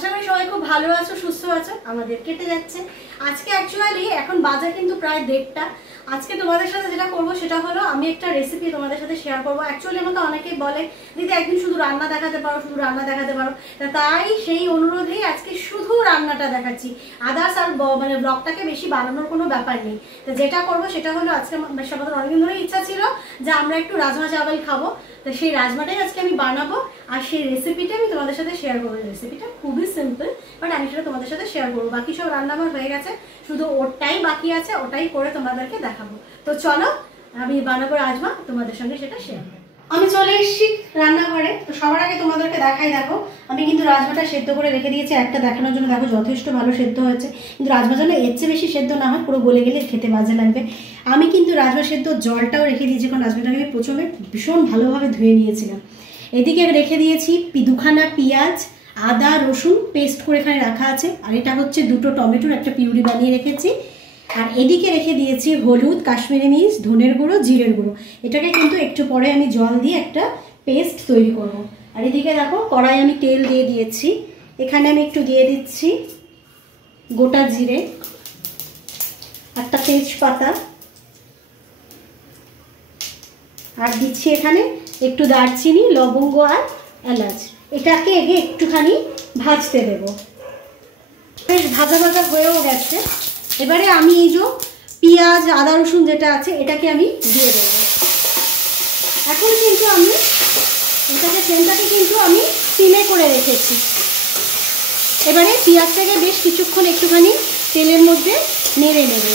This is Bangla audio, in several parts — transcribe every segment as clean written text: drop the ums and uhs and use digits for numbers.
আশা করি সবাই খুব ভালো আছো, সুস্থ আছো। আমাদের কেটে যাচ্ছে। আজকে অ্যাকচুয়ালি এখন বাজে কিন্তু প্রায় 1:30। আজকে তোমাদের সাথে যেটা করবো সেটা হলো আমি একটা রেসিপি তোমাদের সাথে শেয়ার করবো। অ্যাকচুয়ালি আমাকে অনেকেই বলে দিদি একদিন শুধু রান্না দেখাতে পারো, শুধু রান্না দেখাতে পারো। তাই সেই অনুরোধেই আজকে শুধু রান্নাটা দেখাচ্ছি। আদার্স আর মানে ব্লগটাকে বেশি বানানোর কোনো ব্যাপার নেই। তো যেটা করবো সেটা হলো আজকে আমাদের অনেকদিন ধরে ইচ্ছা ছিল যে আমরা একটু রাজমা চাওয়াল খাবো। তো সেই রাজমাটাই আজকে আমি বানাবো আর সেই রেসিপিটা আমি তোমাদের সাথে শেয়ার করবো। রেসিপিটা খুবই সিম্পল, বাট আমি সেটা তোমাদের সাথে শেয়ার করবো। বাকি সব রান্না আমার হয়ে গেছে, শুধু ওটাই বাকি আছে, ওটাই করে তোমাদেরকে দেখাবো। তো চলো আমি বানাবো রাজমা, তোমাদের সঙ্গে সেটা শেয়ার করবো। আমি চলে এসেছি রান্নাঘরে। তো সবার আগে তোমাদেরকে দেখাই, দেখো আমি কিন্তু রাজমাটা সেদ্ধ করে রেখে দিয়েছি একটা দেখানোর জন্য। দেখো যথেষ্ট ভালো সেদ্ধ হয়েছে, কিন্তু রাজমা যেন এর চেয়ে বেশি সেদ্ধ না হয়, পুরো গলে গেলে খেতে বাজে লাগবে। আমি কিন্তু রাজমা সেদ্ধ জলটাও রেখে দিয়েছি, কারণ রাজমাটাকে আমি প্রথমে ভীষণ ভালোভাবে ধুয়ে নিয়েছিলাম। এদিকে রেখে দিয়েছি দুখানা পেঁয়াজ, আদা রসুন পেস্ট করে এখানে রাখা আছে। আর এটা হচ্ছে 2টো টমেটোর একটা পিউরি বানিয়ে রেখেছি। আর এদিকে রেখে দিয়েছি হলুদ, কাশ্মীরি মির্চ, ধনের গুঁড়ো, জিরের গুঁড়ো। এটাকে কিন্তু একটু পরে আমি জল দিয়ে একটা পেস্ট তৈরি করব। আর এদিকে দেখো কড়াই আমি তেল দিয়ে দিয়েছি। এখানে আমি একটু দিয়ে দিচ্ছি গোটা জিরে, একটা তেজপাতা, আর দিচ্ছি এখানে একটু দারচিনি, লবঙ্গ আর এলাচ। এটাকে আগে একটুখানি ভাজতে দেব। বেশ ভাজা ভাজা হয়েও গেছে। এবারে আমি এই যে পেঁয়াজ, আদা রসুন যেটা আছে এটাকে আমি দিয়ে দেবো। এখন কিন্তু আমি ফ্লেমটাকে কিন্তু আমি সিমে করে রেখেছি। এবারে পেঁয়াজটাকে বেশ কিছুক্ষণ একটুখানি তেলের মধ্যে নেড়ে নেব।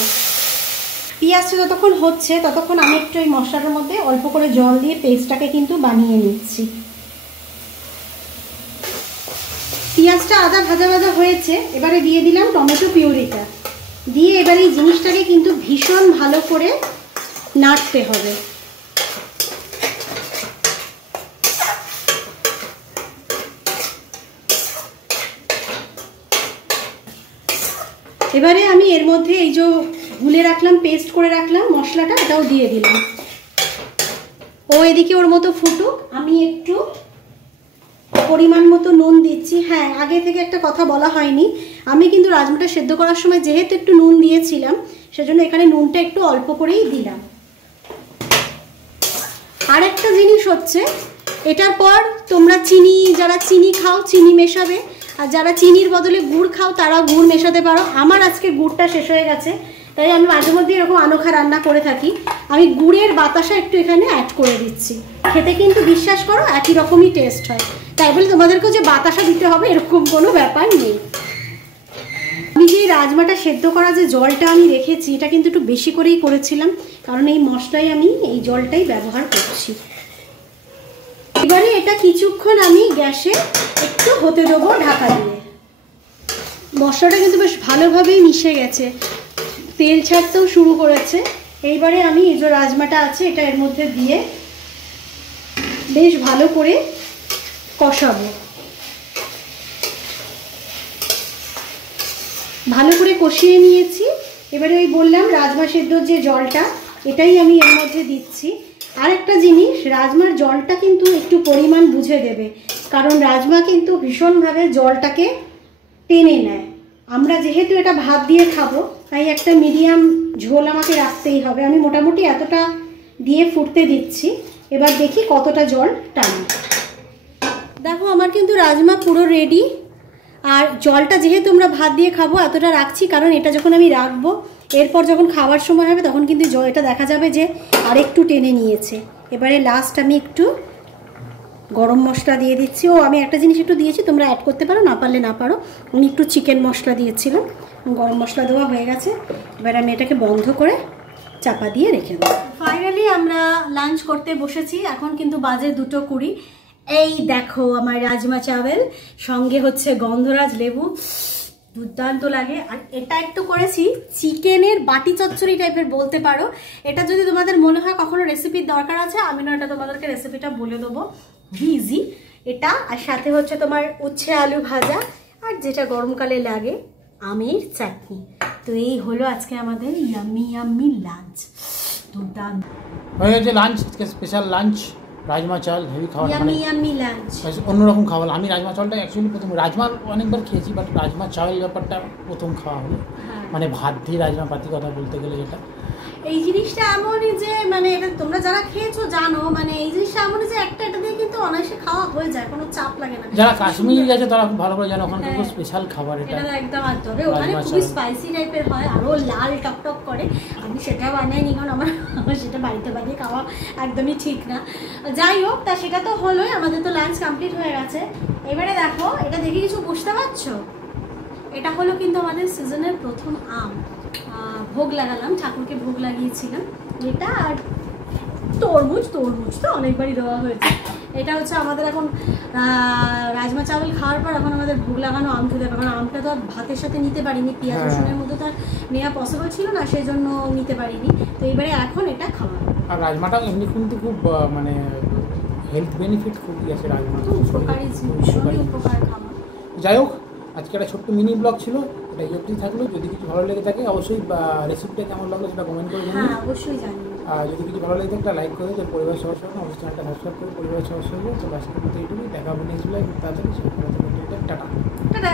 পেঁয়াজটা যতক্ষণ হচ্ছে ততক্ষণ আমি একটু ওই মশলাটার মধ্যে অল্প করে জল দিয়ে পেস্টটাকে কিন্তু বানিয়ে নিচ্ছি। পেঁয়াজটা আদা ভাজা ভাজা হয়েছে, এবারে দিয়ে দিলাম টমেটো পিউরিটা। দিয়ে এবার এই জিনিসটাকে কিন্তু ভীষণ ভালো করে নাড়তে হবে। এবারে আমি এর মধ্যে এই যে গুলে রাখলাম, পেস্ট করে রাখলাম মশলাটা, এটাও দিয়ে দিলাম। ও এদিকে ওর মতো ফুটুক, আমি একটু পরিমাণ মতো নুন দিচ্ছি। হ্যাঁ, আগে থেকে একটা কথা বলা হয়নি, আমি কিন্তু রাজমাটা সেদ্ধ করার সময় যেহেতু একটু নুন দিয়েছিলাম, সেজন্য এখানে নুনটা একটু অল্প করেই দিলাম। আর একটা জিনিস হচ্ছে, এটার পর তোমরা চিনি, যারা চিনি খাও চিনি মেশাবে, আর যারা চিনির বদলে গুড় খাও তারাও গুড় মেশাতে পারো। আমার আজকে গুড়টা শেষ হয়ে গেছে, তাই আমি মাঝে মধ্যে এরকম আনোখা রান্না করে থাকি। আমি গুড়ের বাতাসা একটু এখানে অ্যাড করে দিচ্ছি। খেতে কিন্তু বিশ্বাস করো একই রকমই টেস্ট হয়। তাই বলে তোমাদেরকেও যে বাতাসা দিতে হবে এরকম কোনো ব্যাপার নেই। আমি যে রাজমাটা সেদ্ধ করা যে জলটা আমি রেখেছি, এটা কিন্তু একটু বেশি করেই করেছিলাম, কারণ এই মশলায় আমি এই জলটাই ব্যবহার করছি। এবারে এটা কিছুক্ষণ আমি গ্যাসে একটু হতে দেবো ঢাকা দিয়ে। মশলাটা কিন্তু বেশ ভালোভাবেই মিশে গেছে, তেল ছাড়তেও শুরু করেছে। এইবারে আমি এই যে রাজমাটা আছে এটা এর মধ্যে দিয়ে বেশ ভালো করে কষাবো। ভালো করে কষিয়ে নিয়েছি। এবারে ওই বললাম রাজমা সেদ্ধর যে জলটা, এটাই আমি এর মধ্যে দিচ্ছি। আর একটা জিনিস, রাজমার জলটা কিন্তু একটু পরিমাণ বুঝে দেবে, কারণ রাজমা কিন্তু ভীষণভাবে জলটাকে টেনে নেয়। আমরা যেহেতু এটা ভাত দিয়ে খাবো, তাই একটা মিডিয়াম ঝোল আমাকে রাখতেই হবে। আমি মোটামুটি এতটা দিয়ে ফুটতে দিচ্ছি। এবার দেখি কতটা জল টানে। দেখো আমার কিন্তু রাজমা পুরো রেডি। আর জলটা যেহেতু আমরা ভাত দিয়ে খাবো এতটা রাখছি, কারণ এটা যখন আমি রাখবো এরপর যখন খাওয়ার সময় হবে তখন কিন্তু এটা দেখা যাবে যে আরেকটু টেনে নিয়েছে। এবারে লাস্ট আমি একটু গরম মশলা দিয়ে দিচ্ছি। ও আমি একটা জিনিস একটু দিয়েছি, তোমরা অ্যাড করতে পারো, না পারলে না পারো। আমি একটু চিকেন মশলা দিয়েছিলাম, গরম মশলা দেওয়া হয়ে গেছে। এবার আমি এটাকে বন্ধ করে চাপা দিয়ে রেখে দেবো। ফাইনালি আমরা লাঞ্চ করতে বসেছি। এখন কিন্তু বাজে 2:20। এই দেখো আমার রাজমা চাওয়াল, সঙ্গে হচ্ছে গন্ধরাজ লেবু, দুর্দান্ত লাগে। আর এটা একটু করেছি চিকেনের বাটি চচ্চড়ি টাইপের বলতে পারো। এটা যদি তোমাদের মনে হয় কখনো রেসিপির দরকার আছে, আমি না এটা তোমাদেরকে রেসিপিটা বলে দেবো, ইজি এটা। আর সাথে হচ্ছে তোমার উচ্ছে আলু ভাজা, আর যেটা গরমকালে লাগে আমের চাটনি। তো এই হলো আজকে আমাদের ইয়াম্মি ইয়াম্মি লাঞ্চ। দুর্দান্ত হয়ে গেছে লাঞ্চ, স্পেশাল লাঞ্চ। রাজমা চাল হেভি খাবার, মানে ইয়ামি ইয়ামি লাঞ্চ। অন্যরকম খাবার। আমি রাজমা চালটা অ্যাকচুয়ালি প্রথম, রাজমা অনেকবার খেয়েছি, বাট রাজমা চাল ব্যাপারটা প্রথম খাওয়া হলো। মানে ভাত দিয়ে রাজমা পাতি কথা বলতে গেলে যেটা, এই জিনিসটা এমনই যে মানে এটা তোমরা যারা খেয়েছো জানো, মানে এই জিনিসটা এমনই যে একটা দিয়ে কিন্তু অনায়াসে খাওয়া হয়ে যায়, কোনো চাপ লাগে না। যারা কাশ্মীর গেছে তারা খুব ভালো করে জানে ওখানকার খুব স্পেশাল খাবার এটা। এটা একদম আর তবে ওখানে খুবই স্পাইসি টাইপের হয়, আরও লাল টকটক করে। আমি সেটা বানাইনি, কারণ আমার সেটা বাড়িতে বানিয়ে খাওয়া একদমই ঠিক না। যাই হোক, তা সেটা তো হলোই, আমাদের তো লাঞ্চ কমপ্লিট হয়ে গেছে। এবারে দেখো, এটা দেখে কিছু বুঝতে পারছো? এটা হলো কিন্তু আমাদের সিজনের প্রথম আম, ভোগ লাগালাম, ঠাকুরকে ভোগ লাগিয়েছিলাম এটা। আর তরমুজ তো অনেকবারই দেওয়া হয়েছে। এটা হচ্ছে আমাদের এখন রাজমা চাওয়াল খাওয়ার পর এখন আমাদের ভোগ লাগানো আম খেতে হবে, কারণ আমটা তো আর ভাতের সাথে নিতে পারিনি, পেঁয়াজ রসুনের মধ্যে তো আর নেওয়া পসিবল ছিল না, সেই জন্য নিতে পারিনি। তো এবারে এখন এটা খাওয়া। আর রাজমাটা এমনি কিন্তু খুব মানে হেলথ বেনিফিট খুবই আছে রাজমা, উপকারী জিনিস, উপকার খাবার। যাই হোক, আজকে একটা ছোট্ট মিনি ব্লগ ছিল, এটা অবধি থাকলো। যদি কিছু ভালো লেগে থাকে অবশ্যই রেসিপিটা কেমন লাগলো সেটা কমেন্ট করে জানাবেন। হ্যাঁ, অবশ্যই জানিয়ে। আর যদি কিছু ভালো লেগে থাকে একটা লাইক করে দেবে, পরিবার সবার সঙ্গে অবশ্যই একটা সাবস্ক্রাইব করে পরিবারের সবার সঙ্গে। তো আজকের মতো এইটুকুই, দেখা হবে নেক্সট ব্লগে তাড়াতাড়ি। টাটা।